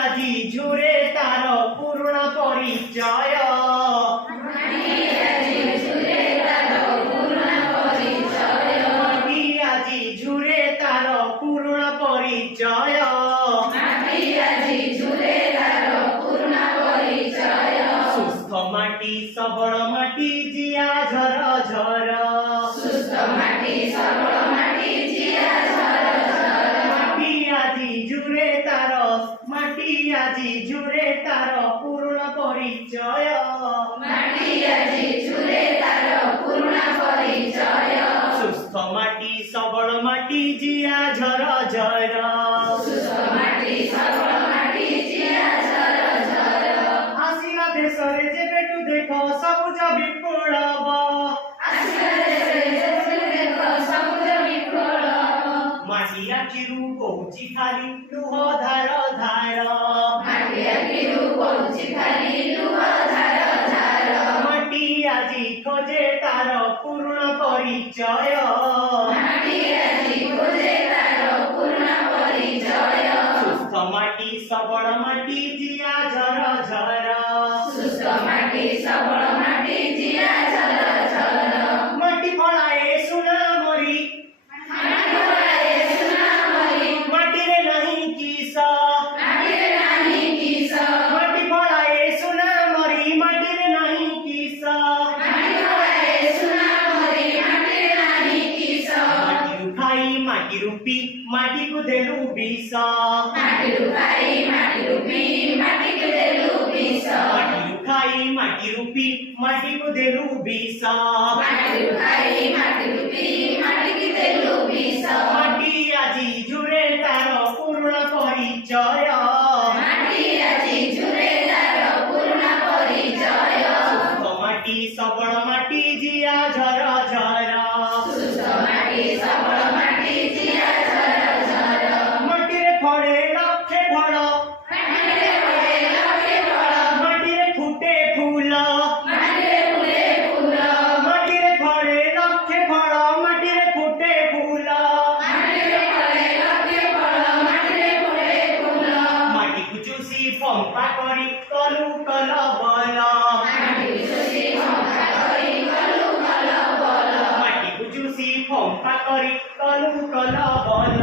ଆଜି ଝୁରେ ତାର ପୁରୁଣା ପରିଚୟ। ମାଟି ଆଜି ଝୁରେ ତାର ପୁରୁଣା ପରିଚୟ। ସୁସ୍ଥ ମାଟି ସବଳ ମାଟି ଜିଆ ଝର ଝର। ମାଟି ଆଜି ଝୁରେ ତାର ପୁରୁଣା ପରିଚୟ। ସୁସ୍ଥ ମାଟି ସବଳ ମାଟି ଜିଆ ଝର ଝର। ଆସିଲା ଦେଶରେ ଯେବେଠୁ ଦେଖ ସବୁଜ ବିପ୍ଳବ। ମାଟି ଆଖିରୁ ବହୁଛି ଖାଲି ଲୁହ ଧାର ଧାର। ମାଟି ଆଜି ଖୋଜେ ତାର ପୁରୁଣା ପରିଚୟ। ସୁସ୍ଥ ମାଟି ସବଳ ମାଟି ଜିଆ ଝର ଝର। ମାଟି ଫଳାଏ ସୁନା ମରି। ମାଟିରେ ନାହିଁ କିସ। ମାଟି ଫଳାଏ ସୁନା ମରି ମାଟିରେ ନାହିଁ କିସ। ମାଟିରୁ ଖାଇ ମାଟିରୁ ପି ମାଟିକୁ ଦେଲୁ ବିଷ। ମାଟିରୁ ଖାଇ ମାଟିରୁ ପି ମାଟିକୁ ଦେଲୁ ବିଷ। ମାଟି ଆଜି ଝୁରେ ତାର ପୁରୁଣା ପରିଚୟ। ସୁସ୍ଥ ମାଟି ସବଳ ମାଟି ଜିଆ ଝର ଝର। ମାଟିରେ ଫଳେ ଲକ୍ଷେ ଫଳ। ମାଟିରେ ଫୁଟେ ଫୁଲ। ମାଟିରେ ଫଳେ ଲକ୍ଷେ ଫଳ। ମାଟିରେ ଫୁଟେ ଫୁଲ। ମାଟିକୁ ଚୁଷି ଫମ୍ପା କରି କଲୁ କଲ ବଲ। ମାଟିକୁ ଚୁଷି ଫମ୍ପା କରି କଲୁ କଲ ବଲ।